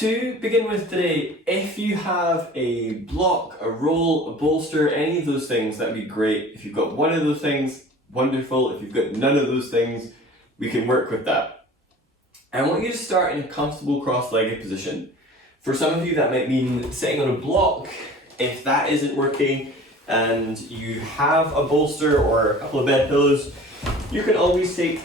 To begin with today, if you have a block, a roll, a bolster, any of those things, that'd be great. If you've got one of those things, wonderful. If you've got none of those things, we can work with that. I want you to start in a comfortable cross-legged position. For some of you, that might mean sitting on a block. If that isn't working and you have a bolster or a couple of bed pillows, you can always take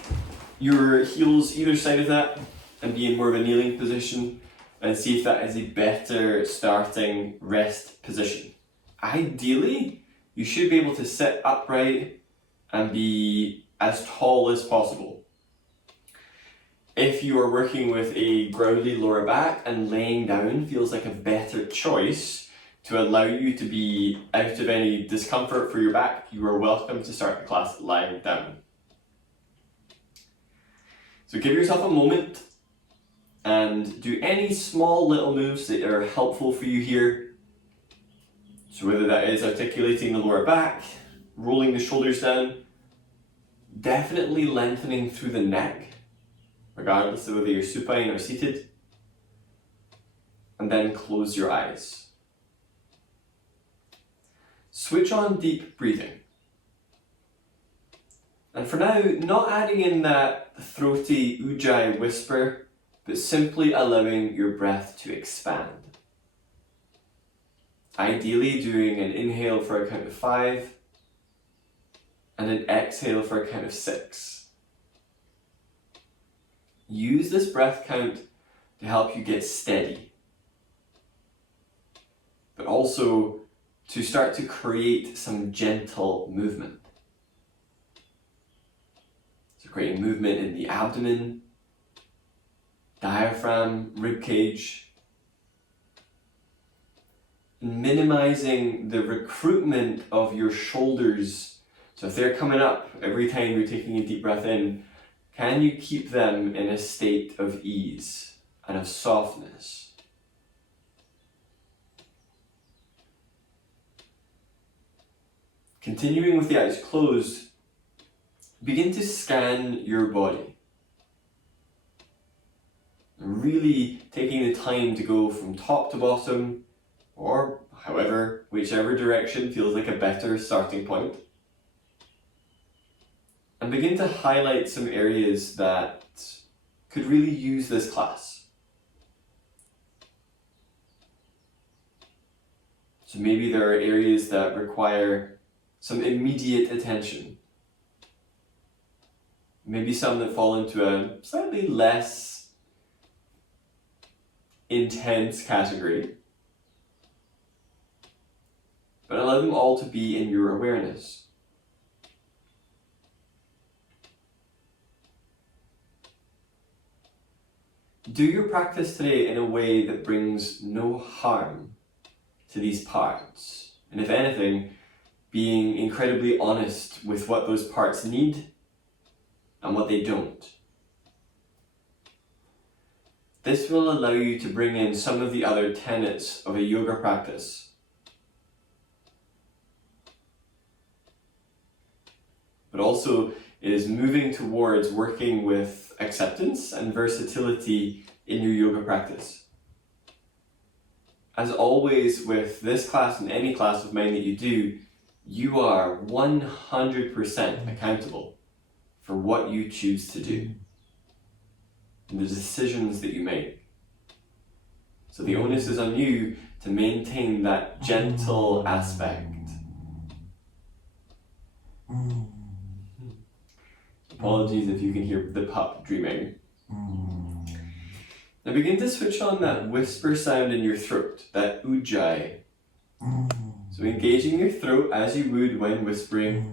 your heels either side of that and be in more of a kneeling position and see if that is a better starting rest position. Ideally, you should be able to sit upright and be as tall as possible. If you are working with a grounded lower back and laying down feels like a better choice to allow you to be out of any discomfort for your back, you are welcome to start the class lying down. So give yourself a moment and do any small little moves that are helpful for you here. So whether that is articulating the lower back, rolling the shoulders down, definitely lengthening through the neck, regardless of whether you're supine or seated, and then close your eyes. Switch on deep breathing. And for now, not adding in that throaty ujjayi whisper, but simply allowing your breath to expand. Ideally doing an inhale for a count of 5 and an exhale for a count of 6. Use this breath count to help you get steady, but also to start to create some gentle movement. So creating movement in the abdomen, diaphragm, rib cage, and minimizing the recruitment of your shoulders. So if they're coming up every time you're taking a deep breath in, can you keep them in a state of ease and of softness? Continuing with the eyes closed, begin to scan your body. Really taking the time to go from top to bottom, or whichever direction feels like a better starting point. And begin to highlight some areas that could really use this class. So maybe there are areas that require some immediate attention. Maybe some that fall into a slightly less intense category. But allow them all to be in your awareness. Do your practice today in a way that brings no harm to these parts. And if anything, being incredibly honest with what those parts need and what they don't. This will allow you to bring in some of the other tenets of a yoga practice. But also is moving towards working with acceptance and versatility in your yoga practice. As always with this class and any class of mine that you do, you are 100% accountable for what you choose to do and the decisions that you make. So the onus is on you to maintain that gentle aspect. Apologies if you can hear the pup dreaming. Now begin to switch on that whisper sound in your throat, that ujjayi. So engaging your throat as you would when whispering,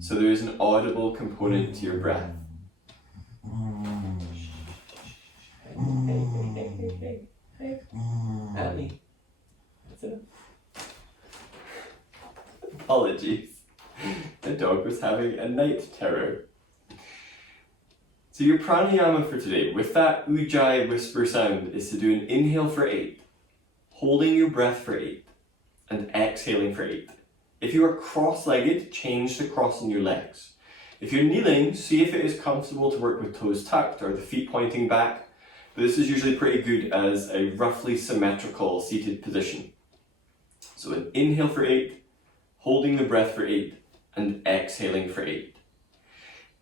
so there is an audible component to your breath. Hey. Abby. That's it. Apologies. The dog was having a night terror. So your pranayama for today, with that ujjayi whisper sound, is to do an inhale for 8, holding your breath for 8, and exhaling for 8. If you are cross-legged, change to crossing your legs. If you're kneeling, see if it is comfortable to work with toes tucked or the feet pointing back, but this is usually pretty good as a roughly symmetrical seated position. So an inhale for 8, holding the breath for 8, and exhaling for 8.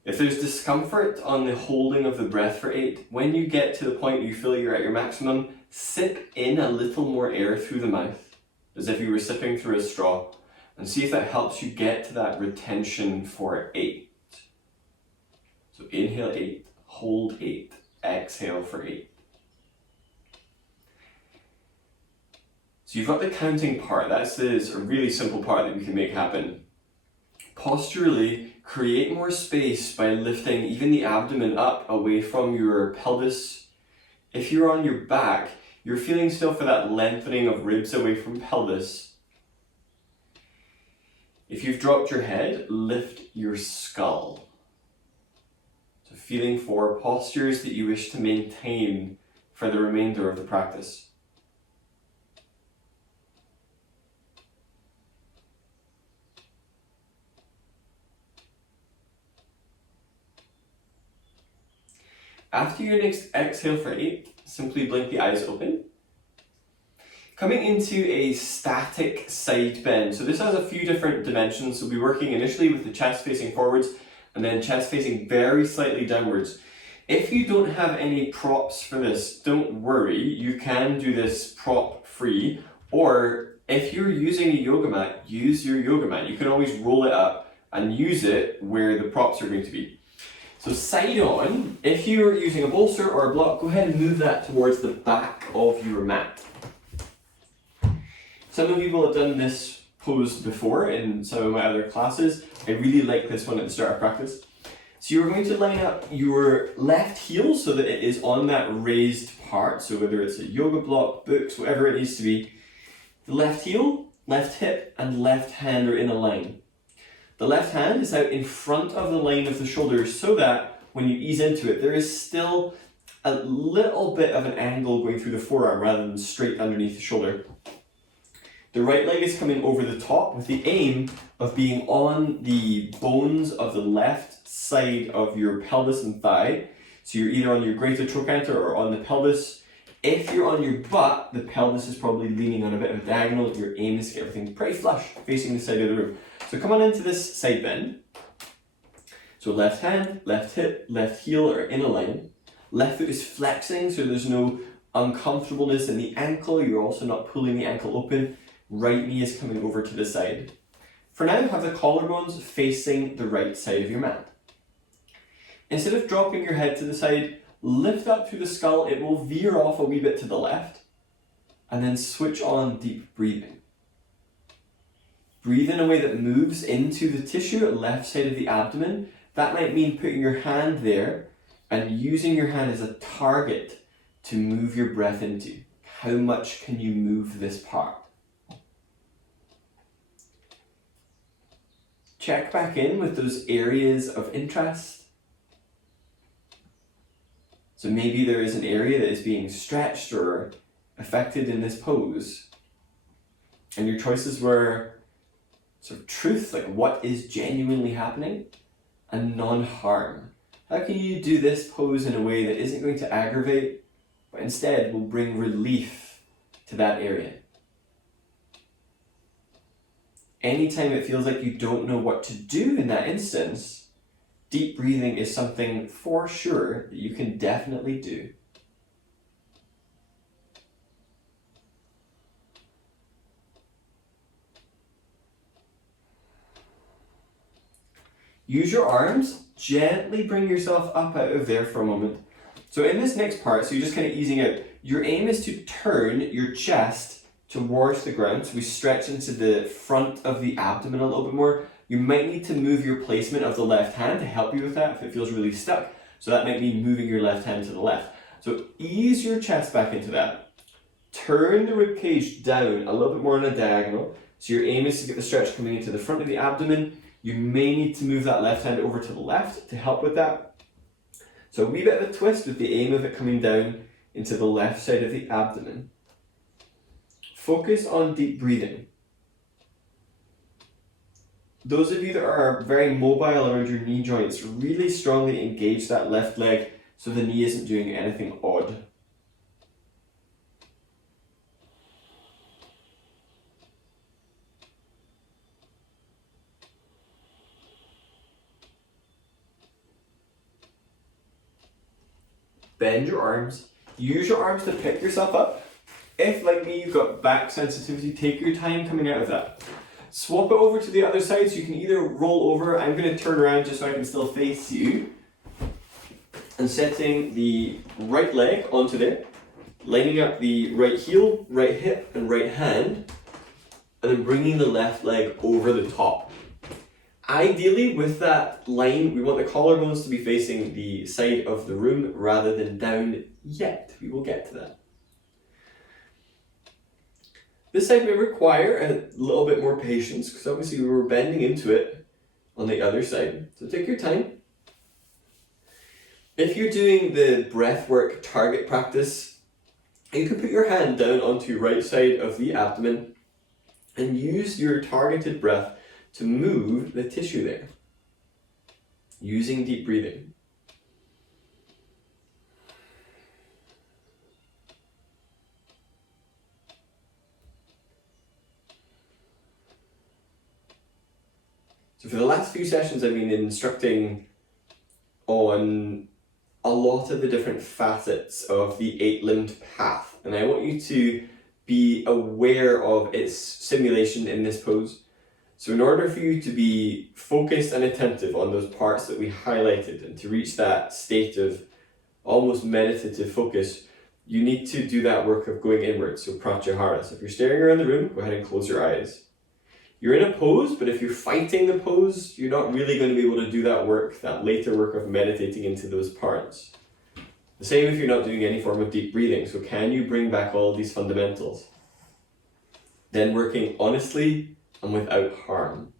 If there's discomfort on the holding of the breath for 8, when you get to the point you feel you're at your maximum, sip in a little more air through the mouth, as if you were sipping through a straw, and see if that helps you get to that retention for 8. So inhale 8, hold 8, exhale for 8. So you've got the counting part. That's a really simple part that we can make happen. Posturally, create more space by lifting even the abdomen up away from your pelvis. If you're on your back, you're feeling still for that lengthening of ribs away from pelvis. If you've dropped your head, lift your skull. So feeling for postures that you wish to maintain for the remainder of the practice. After your next exhale for 8, simply blink the eyes open. Coming into a static side bend. So this has a few different dimensions. So we'll be working initially with the chest facing forwards and then chest facing very slightly downwards. If you don't have any props for this, don't worry. You can do this prop free, or if you're using a yoga mat, use your yoga mat. You can always roll it up and use it where the props are going to be. So side on, if you're using a bolster or a block, go ahead and move that towards the back of your mat. Some of you will have done this pose before in some of my other classes. I really like this one at the start of practice. So you're going to line up your left heel so that it is on that raised part. So whether it's a yoga block, books, whatever it needs to be. The left heel, left hip, and left hand are in a line. The left hand is out in front of the line of the shoulders so that when you ease into it, there is still a little bit of an angle going through the forearm rather than straight underneath the shoulder. The right leg is coming over the top with the aim of being on the bones of the left side of your pelvis and thigh. So you're either on your greater trochanter or on the pelvis. If you're on your butt, the pelvis is probably leaning on a bit of a diagonal. Your aim is to get everything pretty flush facing the side of the room. So come on into this side bend. So left hand, left hip, left heel are in a line. Left foot is flexing, so there's no uncomfortableness in the ankle. You're also not pulling the ankle open. Right knee is coming over to the side. For now, have the collarbones facing the right side of your mat. Instead of dropping your head to the side, lift up through the skull. It will veer off a wee bit to the left. And then switch on deep breathing. Breathe in a way that moves into the tissue at the left side of the abdomen. That might mean putting your hand there and using your hand as a target to move your breath into. How much can you move this part? Check back in with those areas of interest. So maybe there is an area that is being stretched or affected in this pose. And your choices were sort of truth, like what is genuinely happening, and non-harm. How can you do this pose in a way that isn't going to aggravate, but instead will bring relief to that area? Anytime it feels like you don't know what to do in that instance, deep breathing is something for sure that you can definitely do. Use your arms, gently bring yourself up out of there for a moment. So in this next part, so you're just kind of easing out, your aim is to turn your chest towards the ground. So we stretch into the front of the abdomen a little bit more. You might need to move your placement of the left hand to help you with that if it feels really stuck. So that might mean moving your left hand to the left. So ease your chest back into that. Turn the rib cage down a little bit more on a diagonal. So your aim is to get the stretch coming into the front of the abdomen. You may need to move that left hand over to the left to help with that. So a wee bit of a twist with the aim of it coming down into the left side of the abdomen. Focus on deep breathing. Those of you that are very mobile around your knee joints, really strongly engage that left leg so the knee isn't doing anything odd. bend your arms, use your arms to pick yourself up. If, like me, you've got back sensitivity, take your time coming out of that. Swap it over to the other side, so you can either roll over, I'm going to turn around just so I can still face you, and setting the right leg onto there, lining up the right heel, right hip, and right hand, and then bringing the left leg over the top. Ideally, with that line, we want the collarbones to be facing the side of the room rather than down yet. We will get to that. This side may require a little bit more patience because obviously we were bending into it on the other side. So take your time. If you're doing the breathwork target practice, you can put your hand down onto your right side of the abdomen and use your targeted breath to move the tissue there, using deep breathing. So for the last few sessions, I've been instructing on a lot of the different facets of the 8-limbed path, and I want you to be aware of its simulation in this pose. So in order for you to be focused and attentive on those parts that we highlighted and to reach that state of almost meditative focus, you need to do that work of going inwards, so pratyahara. So if you're staring around the room, go ahead and close your eyes. You're in a pose, but if you're fighting the pose, you're not really going to be able to do that work, that later work of meditating into those parts. The same if you're not doing any form of deep breathing. So can you bring back all these fundamentals? Then working honestly and without harm.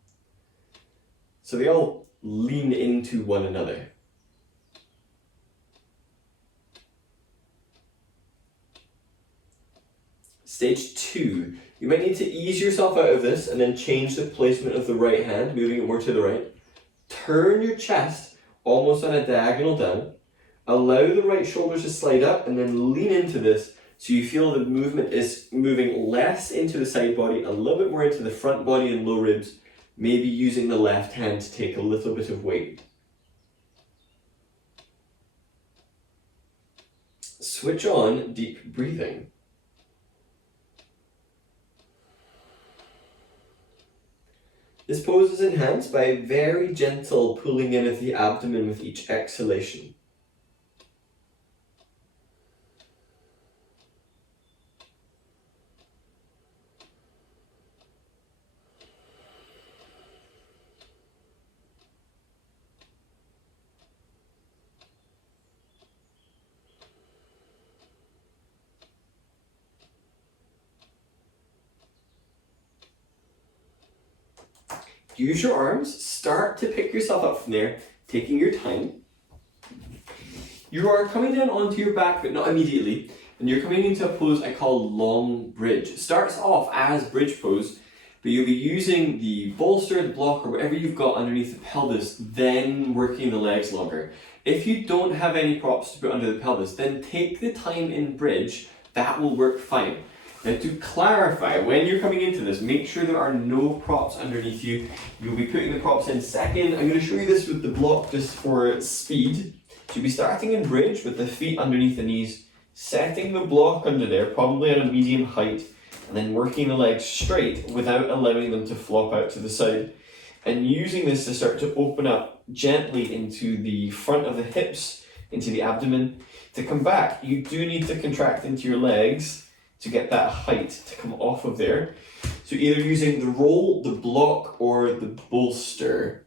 So they all lean into one another. Stage 2. You might need to ease yourself out of this and then change the placement of the right hand, moving it more to the right. Turn your chest almost on a diagonal down. Allow the right shoulders to slide up and then lean into this so you feel the movement is moving less into the side body, a little bit more into the front body and low ribs, maybe using the left hand to take a little bit of weight. Switch on deep breathing. This pose is enhanced by a very gentle pulling in of the abdomen with each exhalation. Use your arms, start to pick yourself up from there, taking your time. You are coming down onto your back, but not immediately, and you're coming into a pose I call long bridge. It starts off as bridge pose, but you'll be using the bolster, the block, or whatever you've got underneath the pelvis, then working the legs longer. If you don't have any props to put under the pelvis, then take the time in bridge, that will work fine. Now to clarify, when you're coming into this, make sure there are no props underneath you. You'll be putting the props in second. I'm going to show you this with the block just for speed. So you'll be starting in bridge with the feet underneath the knees, setting the block under there, probably at a medium height, and then working the legs straight without allowing them to flop out to the side. And using this to start to open up gently into the front of the hips, into the abdomen. To come back, you do need to contract into your legs to get that height to come off of there. So either using the roll, the block, or the bolster.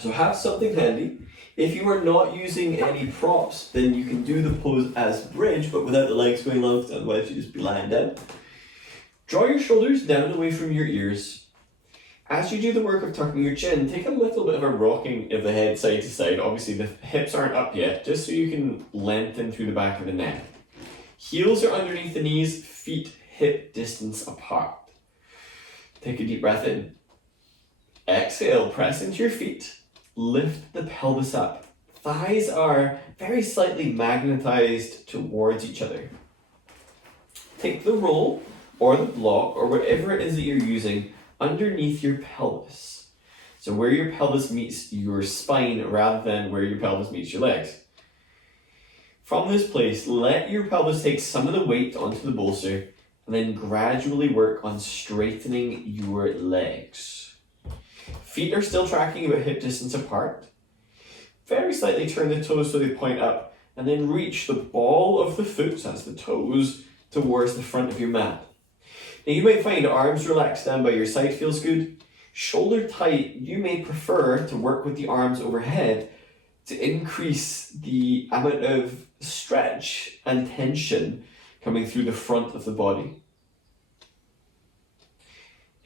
So have something handy. If you are not using any props, then you can do the pose as bridge, but without the legs going long, otherwise you just be lying down. Draw your shoulders down away from your ears. As you do the work of tucking your chin, take a little bit of a rocking of the head side to side. Obviously the hips aren't up yet, just so you can lengthen through the back of the neck. Heels are underneath the knees, feet hip distance apart. Take a deep breath in. Exhale, press into your feet. Lift the pelvis up. Thighs are very slightly magnetized towards each other. Take the roll or the block or whatever it is that you're using underneath your pelvis. So where your pelvis meets your spine rather than where your pelvis meets your legs. From this place, let your pelvis take some of the weight onto the bolster and then gradually work on straightening your legs. Feet are still tracking about hip distance apart. Very slightly turn the toes so they point up and then reach the ball of the foot, so that's the toes, towards the front of your mat. Now you might find arms relaxed down by your side feels good. Shoulder tight, you may prefer to work with the arms overhead to increase the amount of stretch and tension coming through the front of the body.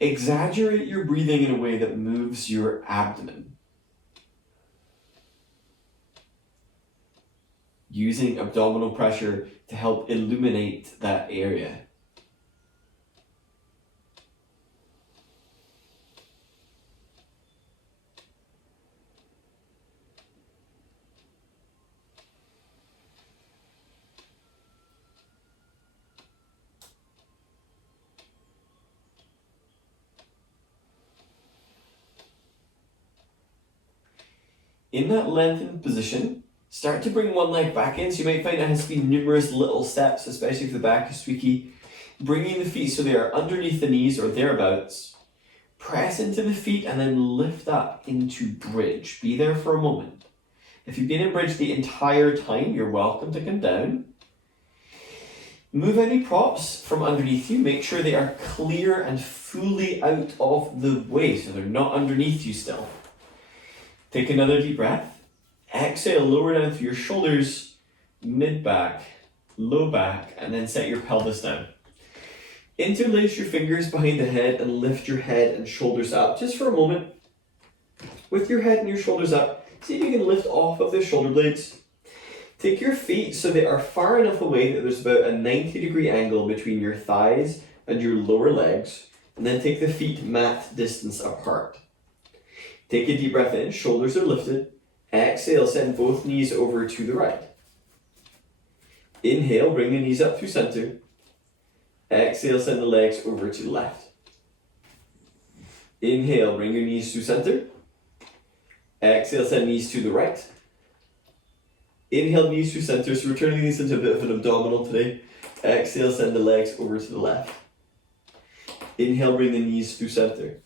Exaggerate your breathing in a way that moves your abdomen. Using abdominal pressure to help illuminate that area. In that lengthened position, start to bring one leg back in, so you might find it has to be numerous little steps, especially if the back is squeaky. Bringing the feet so they are underneath the knees or thereabouts. Press into the feet and then lift up into bridge. Be there for a moment. If you've been in bridge the entire time, you're welcome to come down. Move any props from underneath you. Make sure they are clear and fully out of the way, so they're not underneath you still. Take another deep breath. Exhale, lower down through your shoulders, mid-back, low back, and then set your pelvis down. Interlace your fingers behind the head and lift your head and shoulders up. Just for a moment, with your head and your shoulders up, see if you can lift off of the shoulder blades. Take your feet so they are far enough away that there's about a 90-degree angle between your thighs and your lower legs, and then take the feet mat distance apart. Take a deep breath in, shoulders are lifted. Exhale, send both knees over to the right. Inhale, bring the knees up through center. Exhale, send the legs over to the left. Inhale, bring your knees to center. Exhale, send knees to the right. Inhale, knees to center, so we're turning these into a bit of an abdominal today. Exhale, send the legs over to the left. Inhale, bring the knees to center.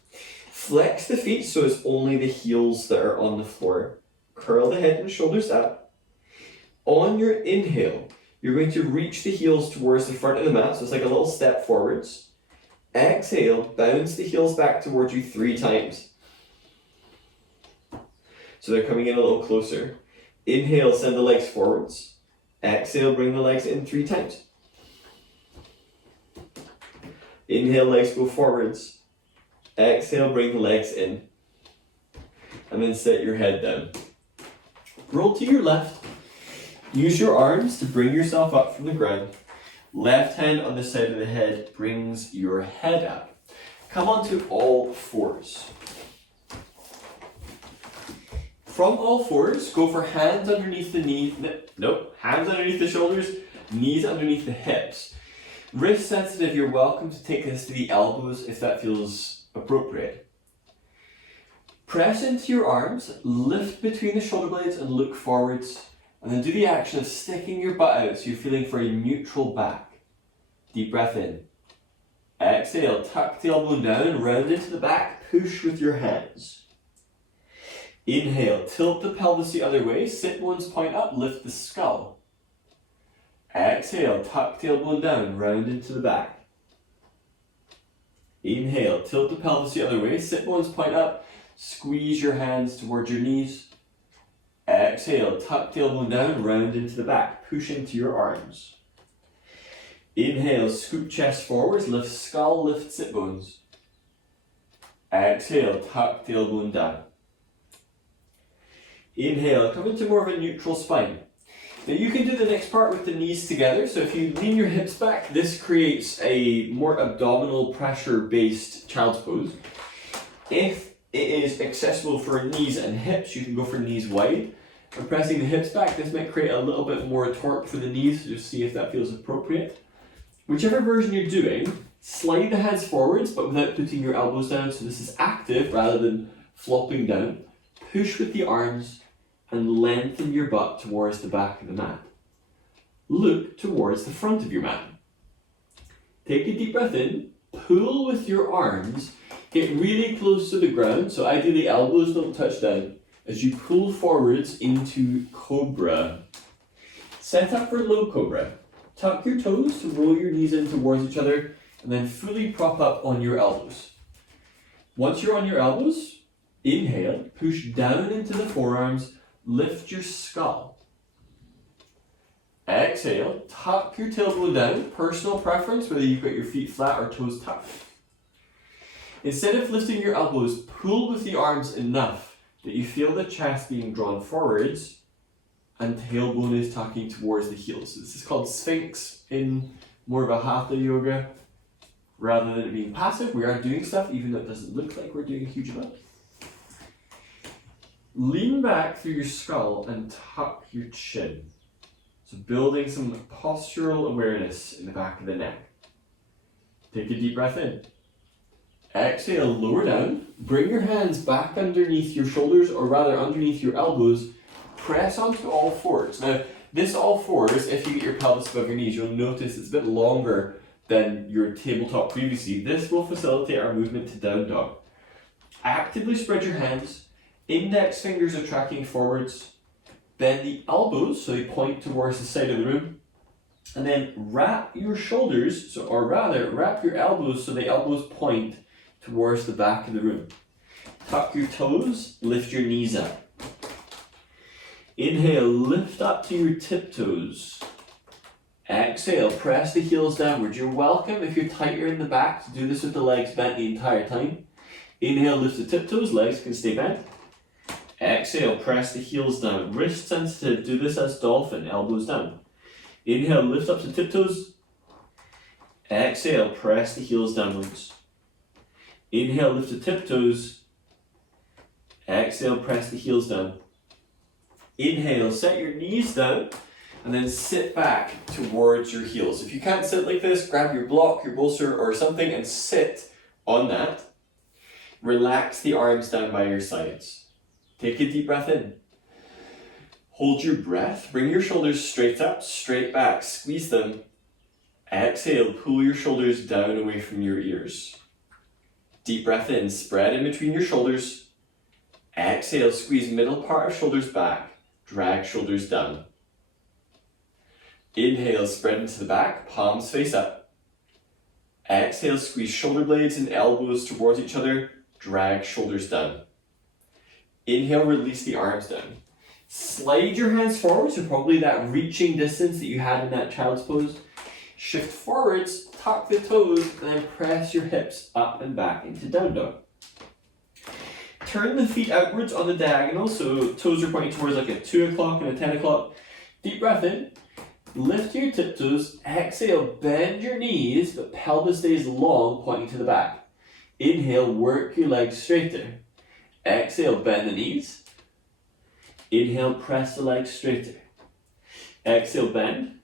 Flex the feet so it's only the heels that are on the floor. Curl the head and shoulders up. On your inhale, you're going to reach the heels towards the front of the mat, so it's like a little step forwards. Exhale, bounce the heels back towards you 3 times. So they're coming in a little closer. Inhale, send the legs forwards. Exhale, bring the legs in 3 times. Inhale, legs go forwards. Exhale, bring the legs in. And then set your head down. Roll to your left. Use your arms to bring yourself up from the ground. Left hand on the side of the head brings your head up. Come onto all fours. From all fours, go for hands underneath the knee. Hands underneath the shoulders, knees underneath the hips. Wrist sensitive, you're welcome to take this to the elbows if that feels appropriate. Press into your arms, lift between the shoulder blades and look forwards, and then do the action of sticking your butt out so you're feeling for a neutral back. Deep breath in. Exhale, tuck the elbow down, round into the back, push with your hands. Inhale, tilt the pelvis the other way, sit bones point up, lift the skull. Exhale, tuck the elbow down, round into the back. Inhale, tilt the pelvis the other way, sit bones point up, squeeze your hands towards your knees. Exhale, tuck the elbow down, round into the back, push into your arms. Inhale, scoop chest forwards, lift skull, lift sit bones. Exhale, tuck the elbow down. Inhale, come into more of a neutral spine. Now you can do the next part with the knees together, so if you lean your hips back, this creates a more abdominal pressure based child's pose. If it is accessible for knees and hips, you can go for knees wide. And pressing the hips back, this might create a little bit more torque for the knees, so just see if that feels appropriate. Whichever version you're doing, slide the hands forwards, but without putting your elbows down, so this is active rather than flopping down. Push with the arms and lengthen your butt towards the back of the mat. look towards the front of your mat. Take a deep breath in, pull with your arms, get really close to the ground, so ideally elbows don't touch down, as you pull forwards into Cobra. Set up for low Cobra. Tuck your toes to roll your knees in towards each other, and then fully prop up on your elbows. Once you're on your elbows, inhale, push down into the forearms, lift your skull. Exhale, tuck your tailbone down, personal preference, whether you've got your feet flat or toes tucked. Instead of lifting your elbows, pull with the arms enough that you feel the chest being drawn forwards and tailbone is tucking towards the heels. This is called Sphinx in more of a hatha yoga. Rather than it being passive, we are doing stuff even though it doesn't look like we're doing a huge amount. Lean back through your skull and tuck your chin. So building some postural awareness in the back of the neck. Take a deep breath in. Exhale, lower down. Bring your hands back underneath your shoulders, or rather underneath your elbows. Press onto all fours. Now, this all fours, if you get your pelvis above your knees, you'll notice it's a bit longer than your tabletop previously. This will facilitate our movement to down dog. Actively spread your hands. Index fingers are tracking forwards. Bend the elbows so they point towards the side of the room. And then wrap your shoulders, or rather wrap your elbows so the elbows point towards the back of the room. Tuck your toes, lift your knees up. Inhale, lift up to your tiptoes. Exhale, press the heels downwards. You're welcome, if you're tighter in the back, to do this with the legs bent the entire time. Inhale, lift the tiptoes, legs can stay bent. Exhale, press the heels down. Wrist sensitive, do this as dolphin, elbows down. Inhale, lift up to tiptoes. Exhale, press the heels downwards. Inhale, lift to tiptoes. Exhale, press the heels down. Inhale, set your knees down, and then sit back towards your heels. If you can't sit like this, grab your block, your bolster, or something and sit on that. Relax the arms down by your sides. Take a deep breath in. Hold your breath. Bring your shoulders straight up, straight back. Squeeze them. Exhale, pull your shoulders down away from your ears. Deep breath in. Spread in between your shoulders. Exhale, squeeze middle part of shoulders back. Drag shoulders down. Inhale, spread into the back, palms face up. Exhale, squeeze shoulder blades and elbows towards each other. Drag shoulders down. Inhale, release the arms down. Slide your hands forward, so probably that reaching distance that you had in that child's pose. Shift forwards, tuck the toes, and then press your hips up and back into down dog. Turn the feet outwards on the diagonal, so toes are pointing towards like a 2 o'clock and a 10 o'clock. Deep breath in. Lift your tiptoes. Exhale, bend your knees, but pelvis stays long, pointing to the back. Inhale, work your legs straighter. Exhale, bend the knees. Inhale, press the legs straighter. Exhale, bend.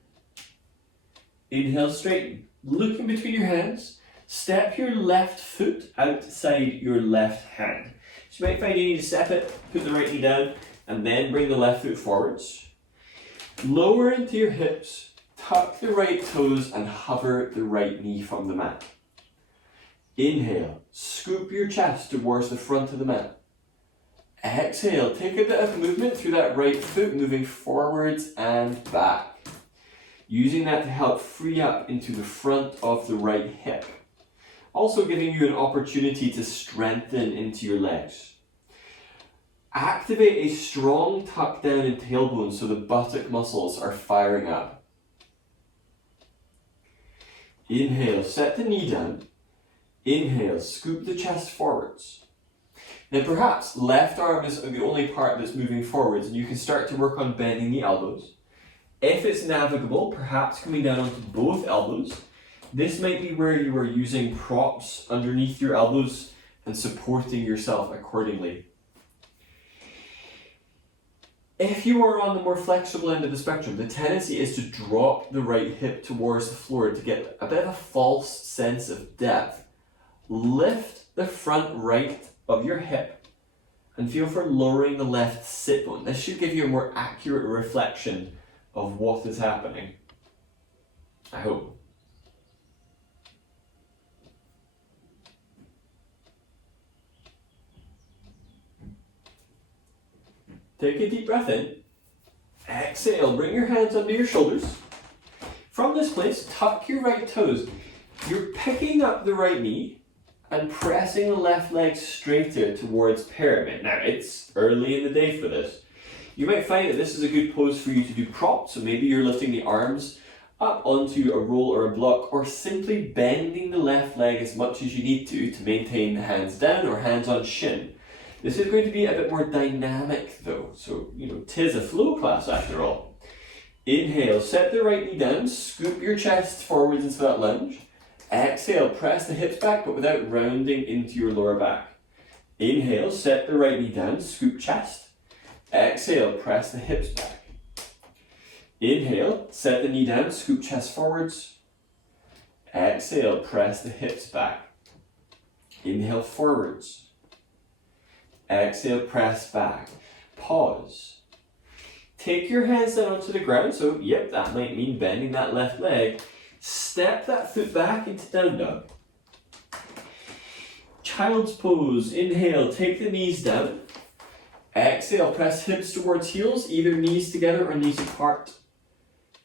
Inhale, straighten. Look in between your hands. Step your left foot outside your left hand. So you might find you need to step it, put the right knee down, and then bring the left foot forwards. Lower into your hips, tuck the right toes, and hover the right knee from the mat. Inhale, scoop your chest towards the front of the mat. Exhale, take a bit of movement through that right foot, moving forwards and back. Using that to help free up into the front of the right hip. Also giving you an opportunity to strengthen into your legs. Activate a strong tuck down in tailbone so the buttock muscles are firing up. Inhale, set the knee down. Inhale, scoop the chest forwards. Now perhaps left arm is the only part that's moving forwards, and you can start to work on bending the elbows. If it's navigable, perhaps coming down onto both elbows. This might be where you are using props underneath your elbows and supporting yourself accordingly. If you are on the more flexible end of the spectrum, the tendency is to drop the right hip towards the floor to get a bit of a false sense of depth. Lift the front right of your hip and feel for lowering the left sit bone. This should give you a more accurate reflection of what is happening. I hope. Take a deep breath in. Exhale, bring your hands under your shoulders. From this place, tuck your right toes. You're picking up the right knee and pressing the left leg straighter towards pyramid. Now, it's early in the day for this. You might find that this is a good pose for you to do props, so maybe you're lifting the arms up onto a roll or a block, or simply bending the left leg as much as you need to maintain the hands down or hands on shin. This is going to be a bit more dynamic though, so tis a flow class after all. Inhale, set the right knee down, scoop your chest forwards into that lunge. Exhale, press the hips back but without rounding into your lower back. Inhale, set the right knee down, scoop chest. Exhale, press the hips back. Inhale, set the knee down, scoop chest forwards. Exhale, press the hips back. Inhale, forwards. Exhale, press back. Pause. Take your hands down onto the ground, so yep, that might mean bending that left leg. Step that foot back into down dog. Child's pose. Inhale, take the knees down. Exhale, press hips towards heels, either knees together or knees apart.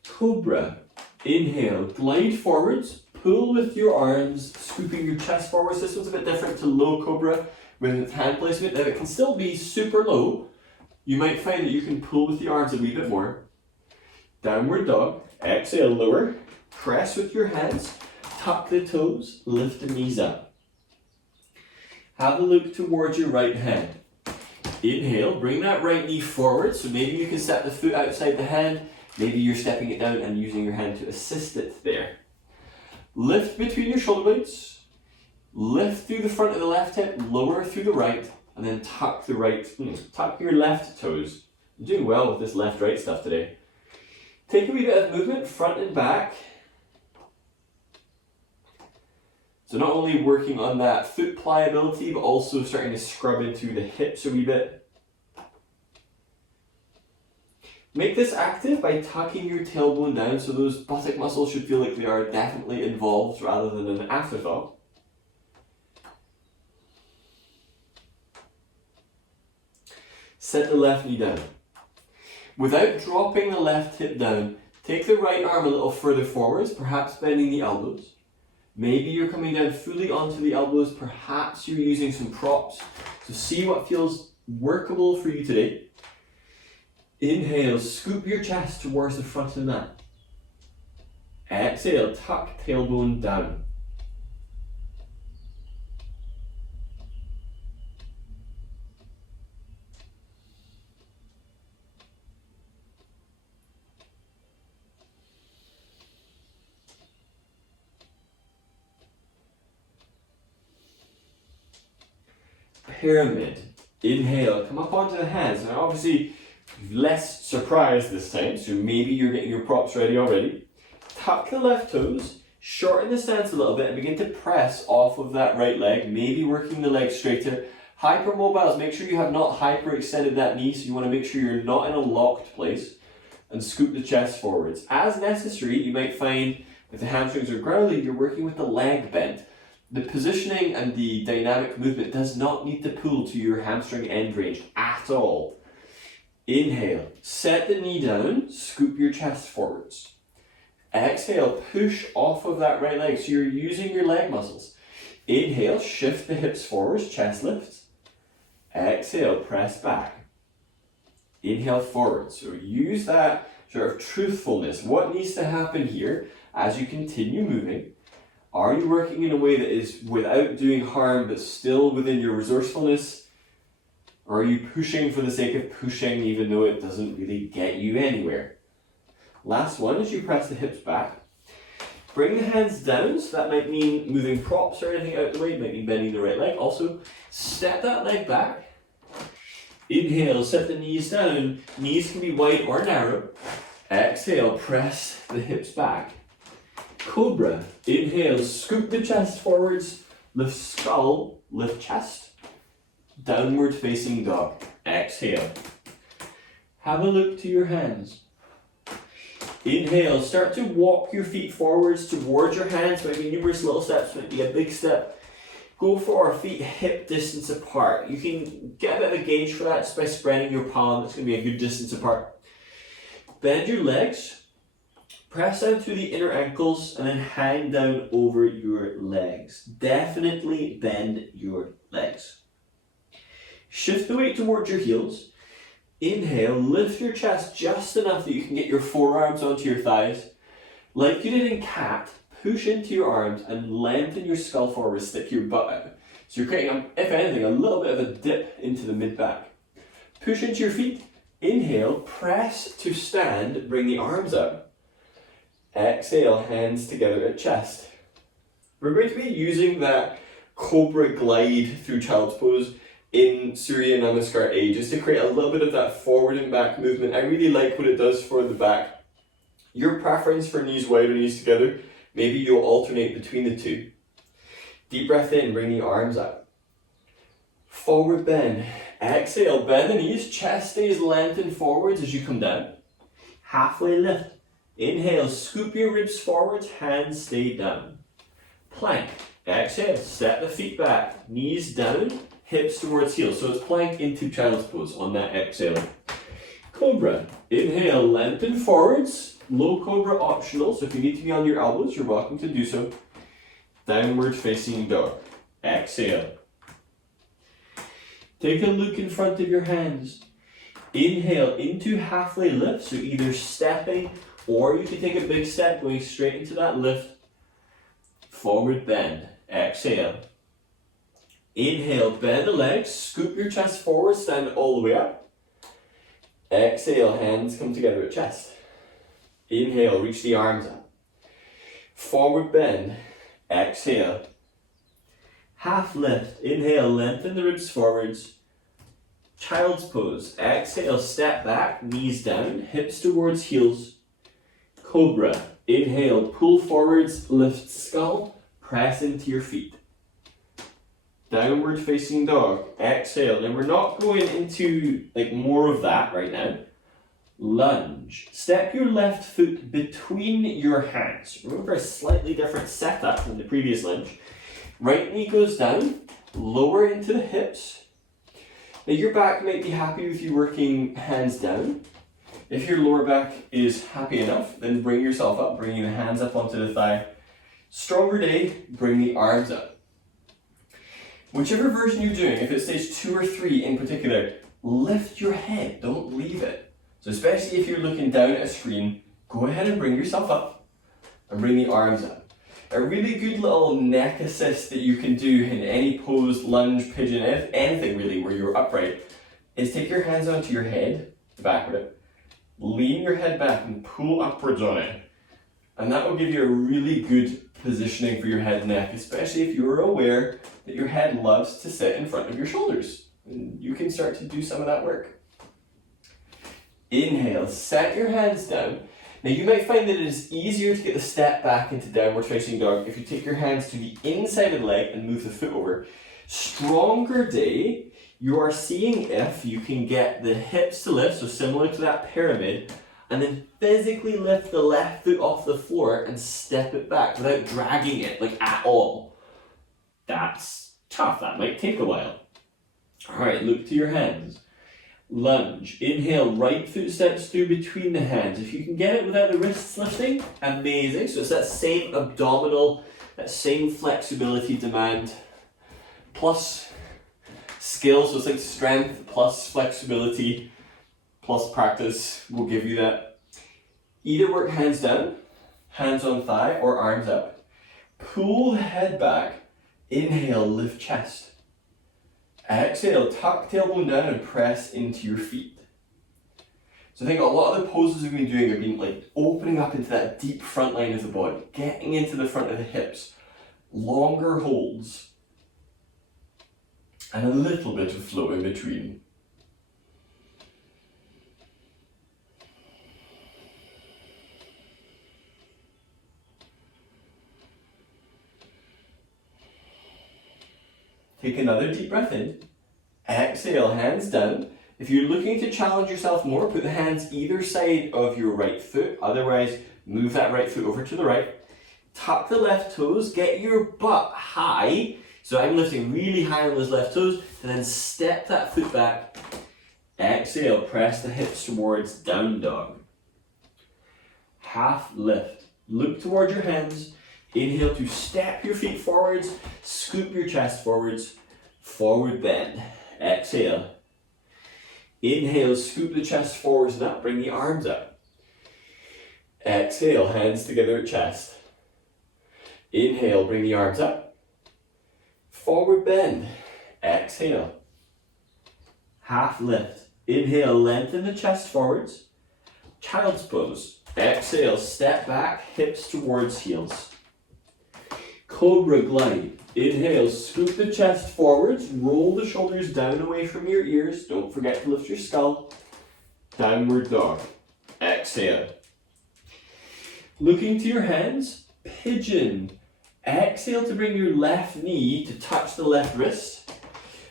Cobra. Inhale, glide forwards, pull with your arms, scooping your chest forwards. This one's a bit different to low cobra with its hand placement. Now it can still be super low. You might find that you can pull with the arms a wee bit more. Downward dog. Exhale, lower. Press with your hands. Tuck the toes. Lift the knees up. Have a look towards your right hand. Inhale, bring that right knee forward. So maybe you can step the foot outside the hand. Maybe you're stepping it down and using your hand to assist it there. Lift between your shoulder blades. Lift through the front of the left hip, lower through the right, and then tuck tuck your left toes. I'm doing well with this left-right stuff today. Take a wee bit of movement, front and back. So not only working on that foot pliability, but also starting to scrub into the hips a wee bit. Make this active by tucking your tailbone down, so those buttock muscles should feel like they are definitely involved rather than an afterthought. Set the left knee down. Without dropping the left hip down, take the right arm a little further forwards, perhaps bending the elbows. Maybe you're coming down fully onto the elbows, perhaps you're using some props. So see what feels workable for you today. Inhale, scoop your chest towards the front of the mat. Exhale, tuck tailbone down. Pyramid. Inhale, come up onto the hands. Now obviously, less surprise this time, so maybe you're getting your props ready already. Tuck the left toes, shorten the stance a little bit and begin to press off of that right leg, maybe working the leg straighter. Hypermobiles, make sure you have not hyperextended that knee, so you want to make sure you're not in a locked place, and scoop the chest forwards. As necessary, you might find if the hamstrings are growly, you're working with the leg bent. The positioning and the dynamic movement does not need to pull to your hamstring end range at all. Inhale, set the knee down, scoop your chest forwards. Exhale, push off of that right leg, so you're using your leg muscles. Inhale, shift the hips forwards, chest lifts. Exhale, press back. Inhale, forward. So use that sort of truthfulness. What needs to happen here as you continue moving? Are you working in a way that is without doing harm but still within your resourcefulness? Or are you pushing for the sake of pushing even though it doesn't really get you anywhere? Last one, as you press the hips back, bring the hands down, so that might mean moving props or anything out the way, it might mean bending the right leg. Also, step that leg back. Inhale, set the knees down. Knees can be wide or narrow. Exhale, press the hips back. Cobra. Inhale, scoop the chest forwards, lift skull, lift chest. Downward facing dog. Exhale. Have a look to your hands. Inhale, start to walk your feet forwards towards your hands, maybe numerous little steps, maybe a big step. Go for our feet hip distance apart. You can get a bit of a gauge for that just by spreading your palm. It's going to be a good distance apart. Bend your legs. Press down through the inner ankles and then hang down over your legs. Definitely bend your legs. Shift the weight towards your heels. Inhale, lift your chest just enough that you can get your forearms onto your thighs. Like you did in cat, push into your arms and lengthen your skull forward, stick your butt out. So you're creating, if anything, a little bit of a dip into the mid-back. Push into your feet. Inhale, press to stand, bring the arms up. Exhale, hands together at chest. We're going to be using that cobra glide through child's pose in Surya Namaskar A, just to create a little bit of that forward and back movement. I really like what it does for the back. Your preference for knees wide or knees together, maybe you'll alternate between the two. Deep breath in, bring the arms up. Forward bend. Exhale, bend the knees, chest stays lengthened forwards as you come down. Halfway lift. Inhale, scoop your ribs forwards, hands stay down. Plank. Exhale, step the feet back, knees down, hips towards heels. So it's plank into child's pose on that exhale. Cobra. Inhale, lengthen forwards. Low cobra optional, so if you need to be on your elbows, you're welcome to do so. Downward facing dog. Exhale. Take a look in front of your hands. Inhale into halfway lift, so either stepping or you can take a big step going straight into that lift. Forward bend. Exhale. Inhale, bend the legs, scoop your chest forward, stand all the way up. Exhale, hands come together at chest. Inhale, reach the arms up. Forward bend. Exhale. Half lift. Inhale, lengthen the ribs forwards. Child's pose. Exhale, step back, knees down, hips towards heels. Cobra. Inhale, pull forwards, lift skull, press into your feet. Downward facing dog. Exhale. Now we're not going into more of that right now. Lunge. Step your left foot between your hands. Remember, a slightly different setup than the previous lunge. Right knee goes down, lower into the hips. Now your back might be happy with you working hands down. If your lower back is happy enough, then bring yourself up, bringing the hands up onto the thigh. Stronger day, bring the arms up. Whichever version you're doing, if it's stage 2 or 3 in particular, lift your head, don't leave it. So especially if you're looking down at a screen, go ahead and bring yourself up and bring the arms up. A really good little neck assist that you can do in any pose, lunge, pigeon, anything really where you're upright, is take your hands onto your head, backward it, lean your head back and pull upwards on it. And that will give you a really good positioning for your head and neck, especially if you're aware that your head loves to sit in front of your shoulders. And you can start to do some of that work. Inhale, set your hands down. Now you might find that it is easier to get the step back into downward facing dog if you take your hands to the inside of the leg and move the foot over. Stronger day, you are seeing if you can get the hips to lift, so similar to that pyramid, and then physically lift the left foot off the floor and step it back without dragging it at all. That's tough, that might take a while. Alright, look to your hands. Lunge. Inhale, right foot steps through between the hands. If you can get it without the wrists lifting, amazing. So it's that same abdominal, that same flexibility demand, plus skill, so it's like strength plus flexibility plus practice will give you that. Either work hands down, hands on thigh, or arms up. Pull the head back. Inhale, lift chest. Exhale, tuck tailbone down and press into your feet. So I think a lot of the poses we've been doing have been opening up into that deep front line of the body, getting into the front of the hips, longer holds, and a little bit of flow in between. Take another deep breath in. Exhale, hands down. If you're looking to challenge yourself more, put the hands either side of your right foot. Otherwise, move that right foot over to the right. Tuck the left toes, get your butt high. So I'm lifting really high on those left toes, and then step that foot back. Exhale, press the hips towards down dog. Half lift. Look towards your hands. Inhale to step your feet forwards, scoop your chest forwards, forward bend. Exhale. Inhale, scoop the chest forwards and up, bring the arms up. Exhale, hands together at chest. Inhale, bring the arms up. Forward bend. Exhale. Half lift. Inhale, lengthen the chest forwards. Child's pose. Exhale, step back, hips towards heels. Cobra glide. Inhale, scoop the chest forwards, roll the shoulders down away from your ears. Don't forget to lift your skull. Downward dog. Exhale. Looking to your hands, pigeon. Exhale to bring your left knee to touch the left wrist.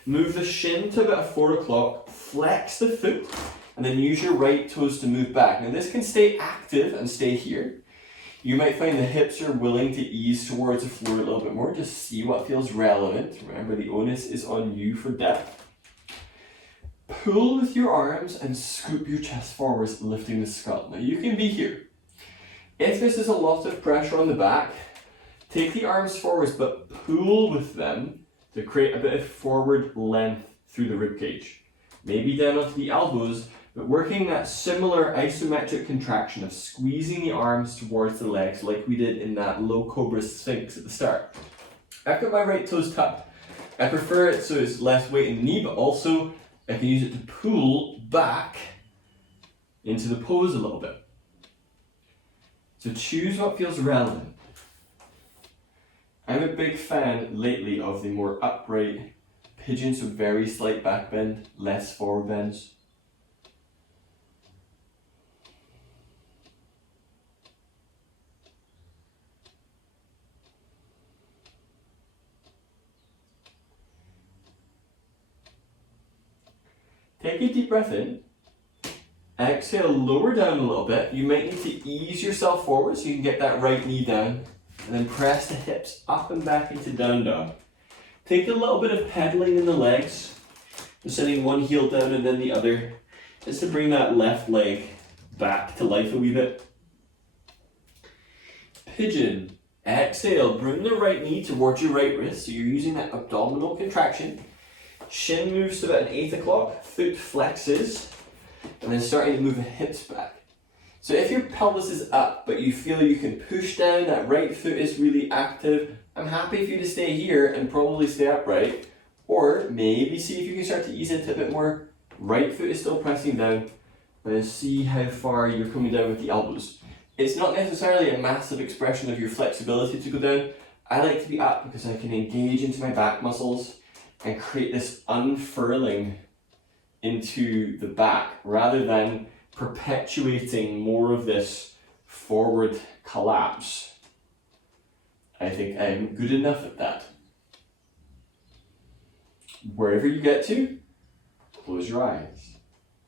Move the shin to about 4 o'clock, flex the foot, and then use your right toes to move back. Now this can stay active and stay here. You might find the hips are willing to ease towards the floor a little bit more. Just see what feels relevant. Remember, the onus is on you for depth. Pull with your arms and scoop your chest forwards, lifting the skull. Now you can be here. If this is a lot of pressure on the back, take the arms forwards, but pull with them to create a bit of forward length through the ribcage. Maybe down onto the elbows, but working that similar isometric contraction of squeezing the arms towards the legs like we did in that low cobra Sphinx at the start. I've got my right toes tucked. I prefer it so it's less weight in the knee, but also I can use it to pull back into the pose a little bit. So choose what feels relevant. I'm a big fan lately of the more upright pigeon, so very slight back bend, less forward bends. Take a deep breath in. Exhale, lower down a little bit. You might need to ease yourself forward so you can get that right knee down. And then press the hips up and back into down dog. Take a little bit of pedaling in the legs. Sending one heel down and then the other. Just to bring that left leg back to life a wee bit. Pigeon. Exhale, bring the right knee towards your right wrist. So you're using that abdominal contraction. Shin moves to about an 8 o'clock, foot flexes, and then starting to move the hips back. So if your pelvis is up, but you feel you can push down, that right foot is really active, I'm happy for you to stay here and probably stay upright. Or maybe see if you can start to ease into a bit more. Right foot is still pressing down, and see how far you're coming down with the elbows. It's not necessarily a massive expression of your flexibility to go down. I like to be up because I can engage into my back muscles and create this unfurling into the back rather than perpetuating more of this forward collapse. I think I'm good enough at that. Wherever you get to, close your eyes.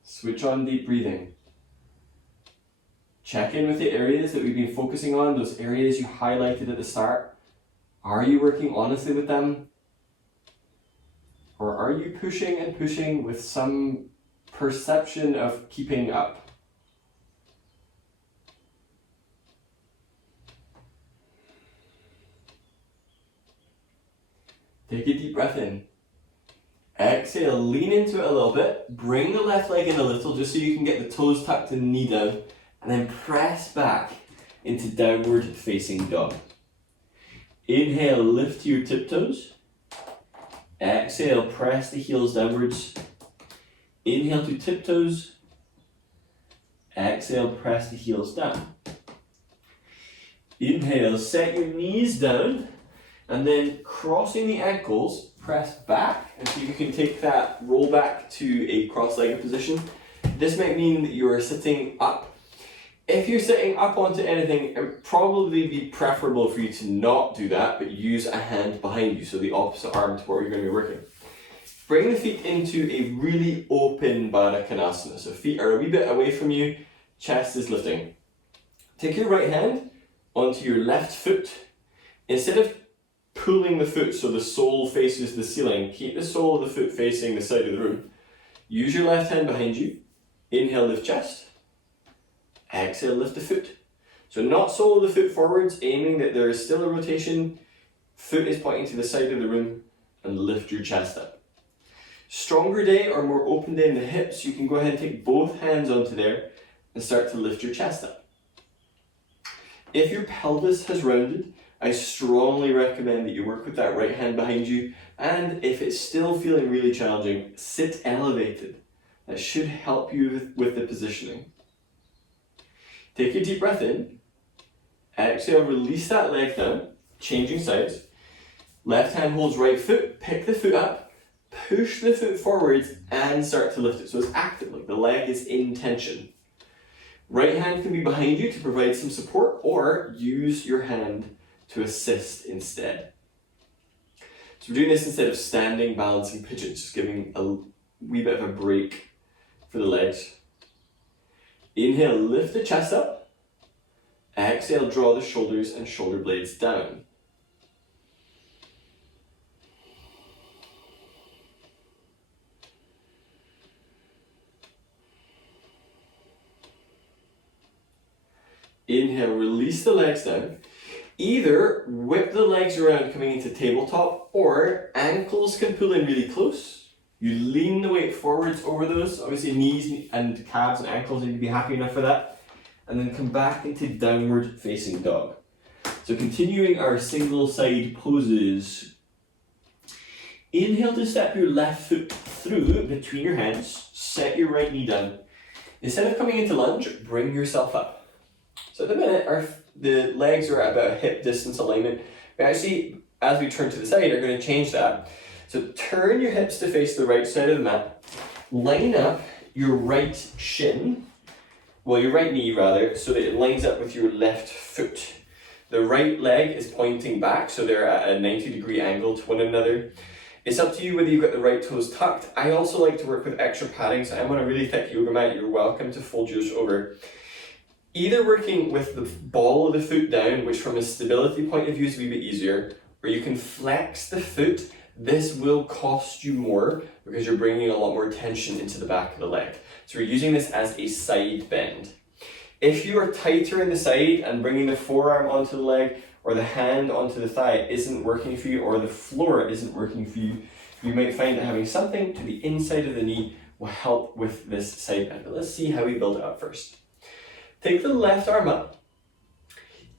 Switch on deep breathing. Check in with the areas that we've been focusing on, those areas you highlighted at the start. Are you working honestly with them? Or are you pushing and pushing with some perception of keeping up? Take a deep breath in. Exhale, lean into it a little bit. Bring the left leg in a little just so you can get the toes tucked and the knee down. And then press back into downward facing dog. Inhale, lift to your tiptoes. Exhale, press the heels downwards. Inhale to tiptoes. Exhale, press the heels down. Inhale, set your knees down. And then crossing the ankles, press back. And so you can take that roll back to a cross-legged position. This might mean that you are sitting up. If you're sitting up onto anything, it would probably be preferable for you to not do that, but use a hand behind you, so the opposite arm to where you're going to be working. Bring the feet into a really open Baddha Konasana. So feet are a wee bit away from you, chest is lifting. Take your right hand onto your left foot. Instead of pulling the foot so the sole faces the ceiling, keep the sole of the foot facing the side of the room. Use your left hand behind you. Inhale, lift chest. Exhale, lift the foot. So not sole of the foot forwards, aiming that there is still a rotation. Foot is pointing to the side of the room, and lift your chest up. Stronger day or more open day in the hips, you can go ahead and take both hands onto there and start to lift your chest up. If your pelvis has rounded, I strongly recommend that you work with that right hand behind you, and if it's still feeling really challenging, sit elevated. That should help you with the positioning. Take a deep breath in. Exhale, release that leg down, changing sides. Left hand holds right foot, pick the foot up, push the foot forwards and start to lift it. So it's active, like the leg is in tension. Right hand can be behind you to provide some support, or use your hand to assist instead. So we're doing this instead of standing, balancing pigeon, just giving a wee bit of a break for the legs. Inhale, lift the chest up. Exhale, draw the shoulders and shoulder blades down. Inhale, release the legs down. Either whip the legs around coming into tabletop, or ankles can pull in really close. You lean the weight forwards over those. Obviously knees and calves and ankles need to be happy enough for that. And then come back into downward facing dog. So continuing our single side poses. Inhale to step your left foot through between your hands. Set your right knee down. Instead of coming into lunge, bring yourself up. So at the minute, the legs are at about a hip distance alignment. We actually, as we turn to the side, are going to change that. So turn your hips to face the right side of the mat. Line up your right shin, well, your right knee rather, so that it lines up with your left foot. The right leg is pointing back, so they're at a 90-degree angle to one another. It's up to you whether you've got the right toes tucked. I also like to work with extra padding, so I'm on a really thick yoga mat. You're welcome to fold yours over. Either working with the ball of the foot down, which from a stability point of view is a wee bit easier, or you can flex the foot. This will cost you more because you're bringing a lot more tension into the back of the leg. So we're using this as a side bend. If you are tighter in the side and bringing the forearm onto the leg or the hand onto the thigh isn't working for you, or the floor isn't working for you, you might find that having something to the inside of the knee will help with this side bend. But let's see how we build it up first. Take the left arm up.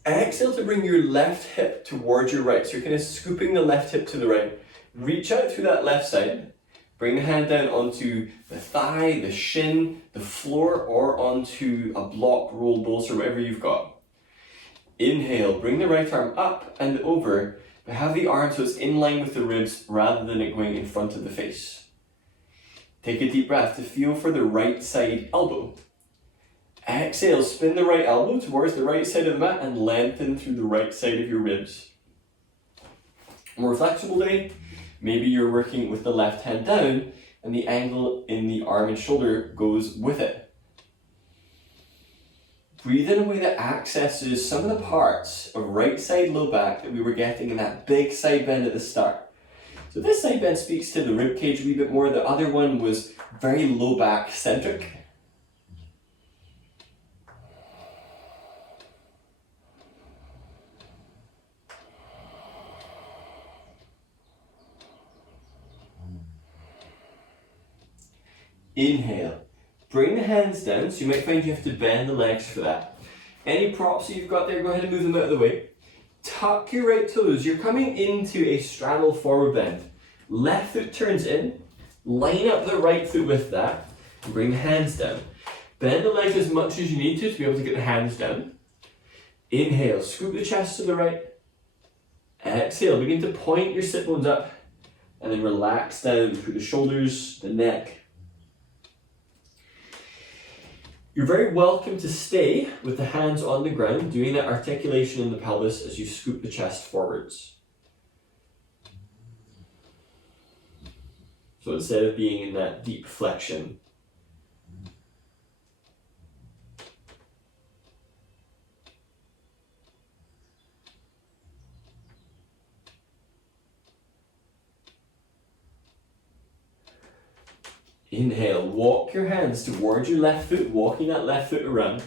Exhale to bring your left hip towards your right. So you're kind of scooping the left hip to the right. Reach out through that left side. Bring the hand down onto the thigh, the shin, the floor, or onto a block, roll, bolster, whatever you've got. Inhale, bring the right arm up and over, but have the arm so it's in line with the ribs rather than it going in front of the face. Take a deep breath to feel for the right side elbow. Exhale, spin the right elbow towards the right side of the mat and lengthen through the right side of your ribs. More flexible day, maybe you're working with the left hand down and the angle in the arm and shoulder goes with it. Breathe in a way that accesses some of the parts of right side low back that we were getting in that big side bend at the start. So this side bend speaks to the rib cage a wee bit more. The other one was very low back centric. Inhale, bring the hands down, so you might find you have to bend the legs for that. Any props that you've got there, go ahead and move them out of the way. Tuck your right toes. You're coming into a straddle forward bend. Left foot turns in, line up the right foot with that, and bring the hands down. Bend the legs as much as you need to be able to get the hands down. Inhale, scoop the chest to the right. Exhale, begin to point your sit bones up, and then relax down through the shoulders, the neck. You're very welcome to stay with the hands on the ground, doing that articulation in the pelvis as you scoop the chest forwards. So instead of being in that deep flexion. Inhale, walk your hands towards your left foot, walking that left foot around,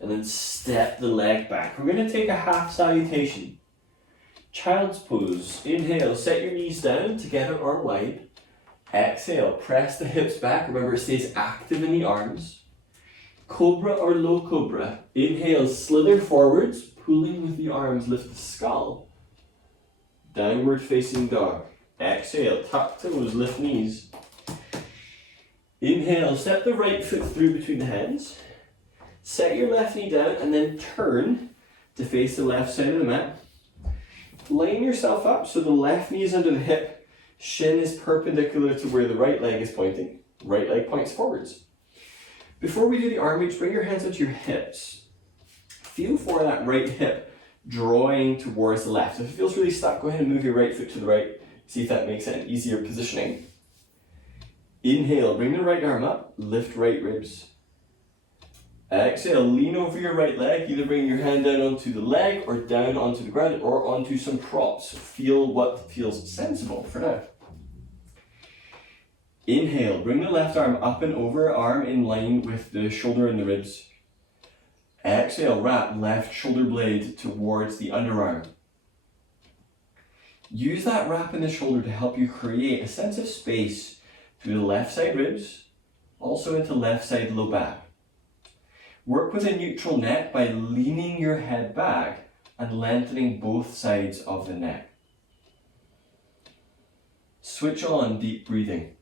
and then step the leg back. We're going to take a half salutation. Child's pose. Inhale, set your knees down, together arm wide. Exhale, press the hips back. Remember, it stays active in the arms. Cobra or low cobra. Inhale, slither forwards, pulling with the arms, lift the skull. Downward facing dog. Exhale, tuck toes, lift knees. Inhale, step the right foot through between the hands. Set your left knee down and then turn to face the left side of the mat. Line yourself up so the left knee is under the hip, shin is perpendicular to where the right leg is pointing. Right leg points forwards. Before we do the arm reach, bring your hands onto your hips. Feel for that right hip drawing towards the left. If it feels really stuck, go ahead and move your right foot to the right. See if that makes it an easier positioning. Inhale, bring the right arm up, lift right ribs. Exhale, lean over your right leg, either bring your hand down onto the leg or down onto the ground or onto some props. Feel what feels sensible for now. Inhale, bring the left arm up and over, arm in line with the shoulder and the ribs. Exhale, wrap left shoulder blade towards the underarm. Use that wrap in the shoulder to help you create a sense of space through the left side ribs, also into left side low back. Work with a neutral neck by leaning your head back and lengthening both sides of the neck. Switch on deep breathing.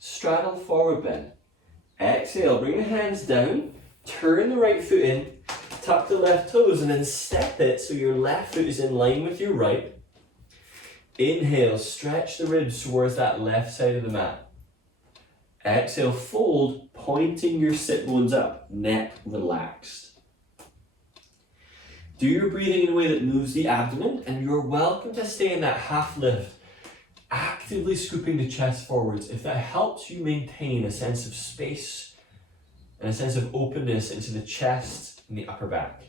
Straddle forward bend. Exhale, bring the hands down, turn the right foot in, tuck the left toes and then step it so your left foot is in line with your right. Inhale, stretch the ribs towards that left side of the mat. Exhale, fold, pointing your sit bones up, neck relaxed. Do your breathing in a way that moves the abdomen, and you're welcome to stay in that half lift, actively scooping the chest forwards. If that helps you maintain a sense of space and a sense of openness into the chest and the upper back.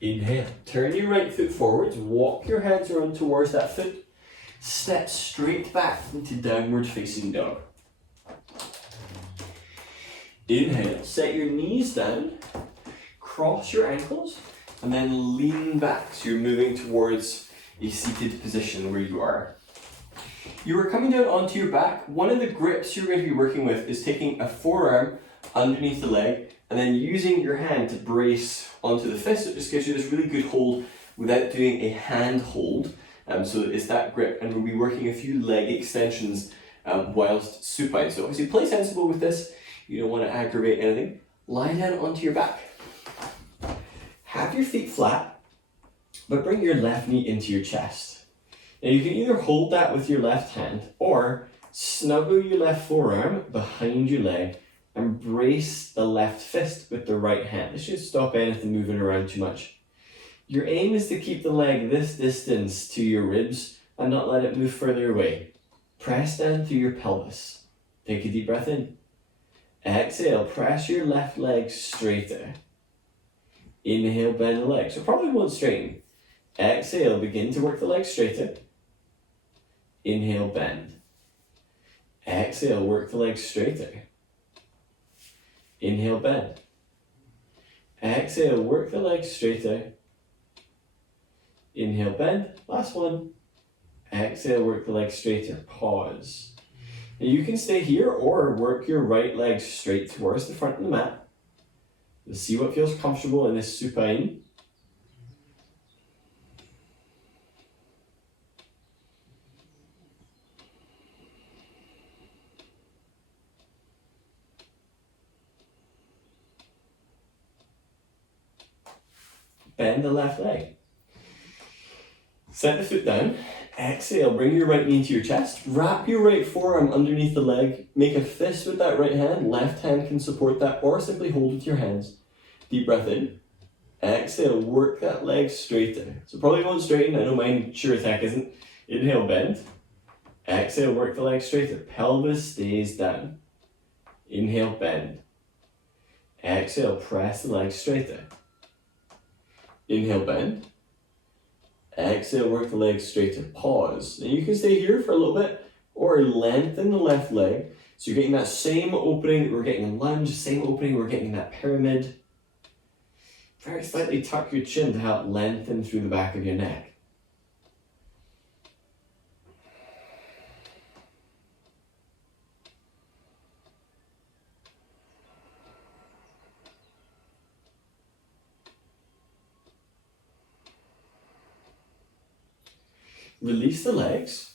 Inhale, turn your right foot forwards, walk your hands around towards that foot. Step straight back into downward facing dog. Inhale, set your knees down, cross your ankles, and then lean back. So you're moving towards a seated position where you are. You are coming down onto your back. One of the grips you're going to be working with is taking a forearm underneath the leg and then using your hand to brace onto the fist. It just gives you this really good hold without doing a hand hold. So it's that grip, and we'll be working a few leg extensions whilst supine. So obviously play sensible with this. You don't want to aggravate anything. Lie down onto your back. Have your feet flat, but bring your left knee into your chest. Now you can either hold that with your left hand or snuggle your left forearm behind your leg and brace the left fist with the right hand. This should stop anything moving around too much. Your aim is to keep the leg this distance to your ribs and not let it move further away. Press down through your pelvis. Take a deep breath in. Exhale, press your left leg straighter. Inhale, bend the leg. So probably won't straighten. Exhale, begin to work the leg straighter. Inhale, bend. Exhale, work the leg straighter. Inhale, bend. Exhale, work the leg straighter. Inhale, bend. Last one. Exhale, work the leg straighter. Pause. Now you can stay here or work your right leg straight towards the front of the mat. You'll see what feels comfortable in this supine. bend the left leg. Set the foot down. Exhale, bring your right knee to your chest. Wrap your right forearm underneath the leg. Make a fist with that right hand. Left hand can support that, or simply hold with your hands. Deep breath in. Exhale, work that leg straighter. So probably won't straighten. I know mine sure as heck isn't. Inhale, bend. Exhale, work the leg straighter. Pelvis stays down. Inhale, bend. Exhale, press the leg straighter. Inhale, bend. Exhale, work the leg straighter. Pause. And you can stay here for a little bit or lengthen the left leg. So you're getting that same opening that we're getting in lunge, same opening we're getting in that pyramid. Very slightly tuck your chin to help lengthen through the back of your neck. Release the legs.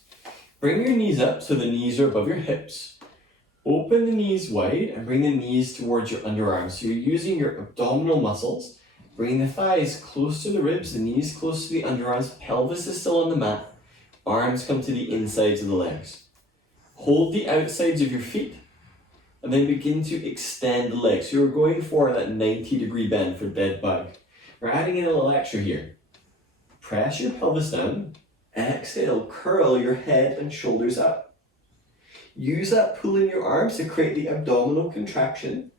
Bring your knees up so the knees are above your hips. Open the knees wide and bring the knees towards your underarms. So you're using your abdominal muscles. Bring the thighs close to the ribs, the knees close to the underarms. Pelvis is still on the mat. Arms come to the insides of the legs. Hold the outsides of your feet and then begin to extend the legs. So you're going for that 90-degree bend for dead bug. We're adding in a little extra here. Press your pelvis down. Exhale, curl your head and shoulders up. Use that pull in your arms to create the abdominal contraction.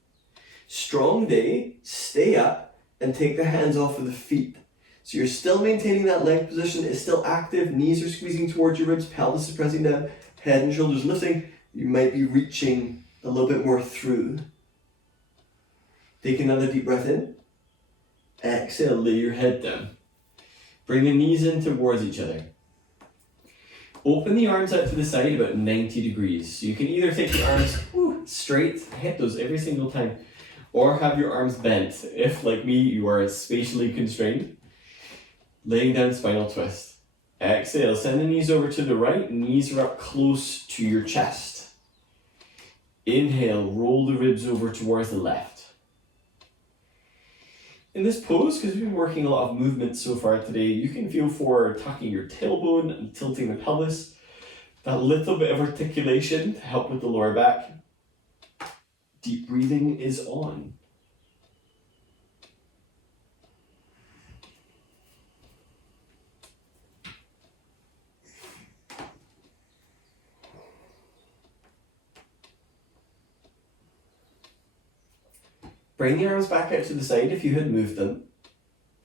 Strong day, stay up and take the hands off of the feet. So you're still maintaining that leg position, it's still active, knees are squeezing towards your ribs, pelvis is pressing down, head and shoulders lifting. You might be reaching a little bit more through. Take another deep breath in. Exhale, lay your head down. Bring the knees in towards each other. Open the arms out to the side about 90 degrees. So you can either take the arms straight, I hit those every single time, or have your arms bent. If, like me, you are spatially constrained. Laying down spinal twist. Exhale, send the knees over to the right, knees are up close to your chest. Inhale, roll the ribs over towards the left. In this pose, because we've been working a lot of movement so far today, you can feel for tucking your tailbone and tilting the pelvis. That little bit of articulation to help with the lower back. Deep breathing is on. Bring the arms back out to the side if you had moved them.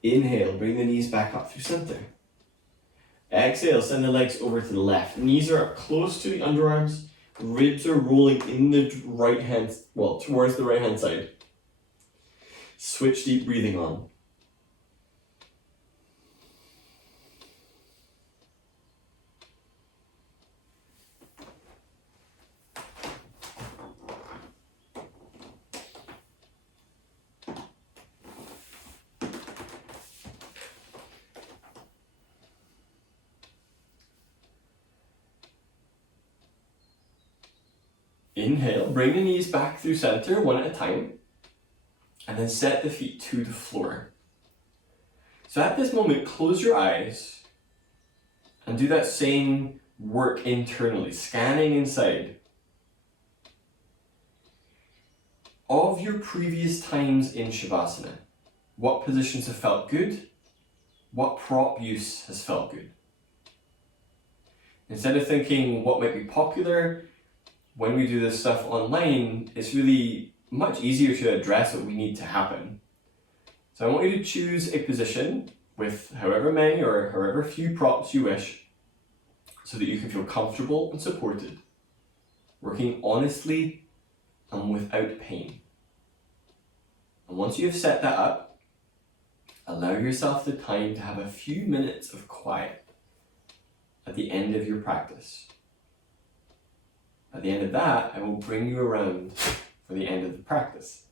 Inhale, bring the knees back up through center. Exhale, send the legs over to the left. Knees are up close to the underarms. Ribs are rolling in the right hand, towards the right hand side. Switch deep breathing on. Inhale, bring the knees back through center one at a time, and then set the feet to the floor. So at this moment, close your eyes and do that same work internally, scanning inside. Of your previous times in Shavasana, what positions have felt good? What prop use has felt good? Instead of thinking what might be popular, when we do this stuff online, it's really much easier to address what we need to happen. So I want you to choose a position with however many or however few props you wish so that you can feel comfortable and supported, working honestly and without pain. And once you have set that up, allow yourself the time to have a few minutes of quiet at the end of your practice. At the end of that, I will bring you around for the end of the practice.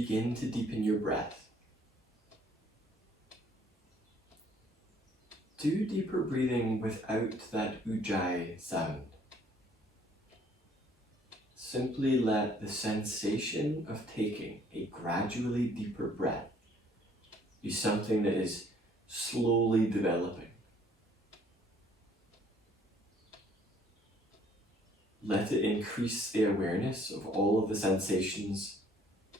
begin to deepen your breath. Do deeper breathing without that ujjayi sound. Simply let the sensation of taking a gradually deeper breath be something that is slowly developing. Let it increase the awareness of all of the sensations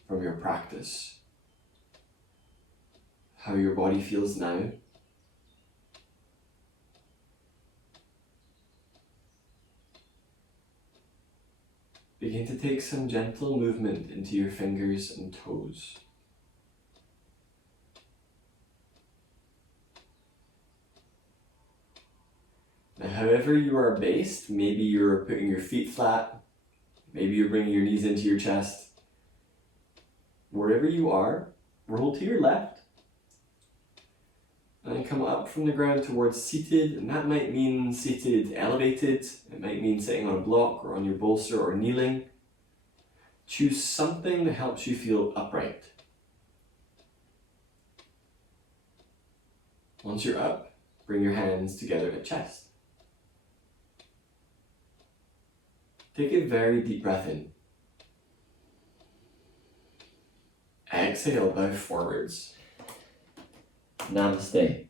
from your practice. How your body feels now. Begin to take some gentle movement into your fingers and toes. Now, however you are based, maybe you're putting your feet flat, maybe you're bringing your knees into your chest. Wherever you are, roll to your left, and then come up from the ground towards seated, and that might mean seated elevated, it might mean sitting on a block or on your bolster or kneeling. Choose something that helps you feel upright. Once you're up, bring your hands together at chest. Take a very deep breath in. Exhale, bow forwards. Namaste.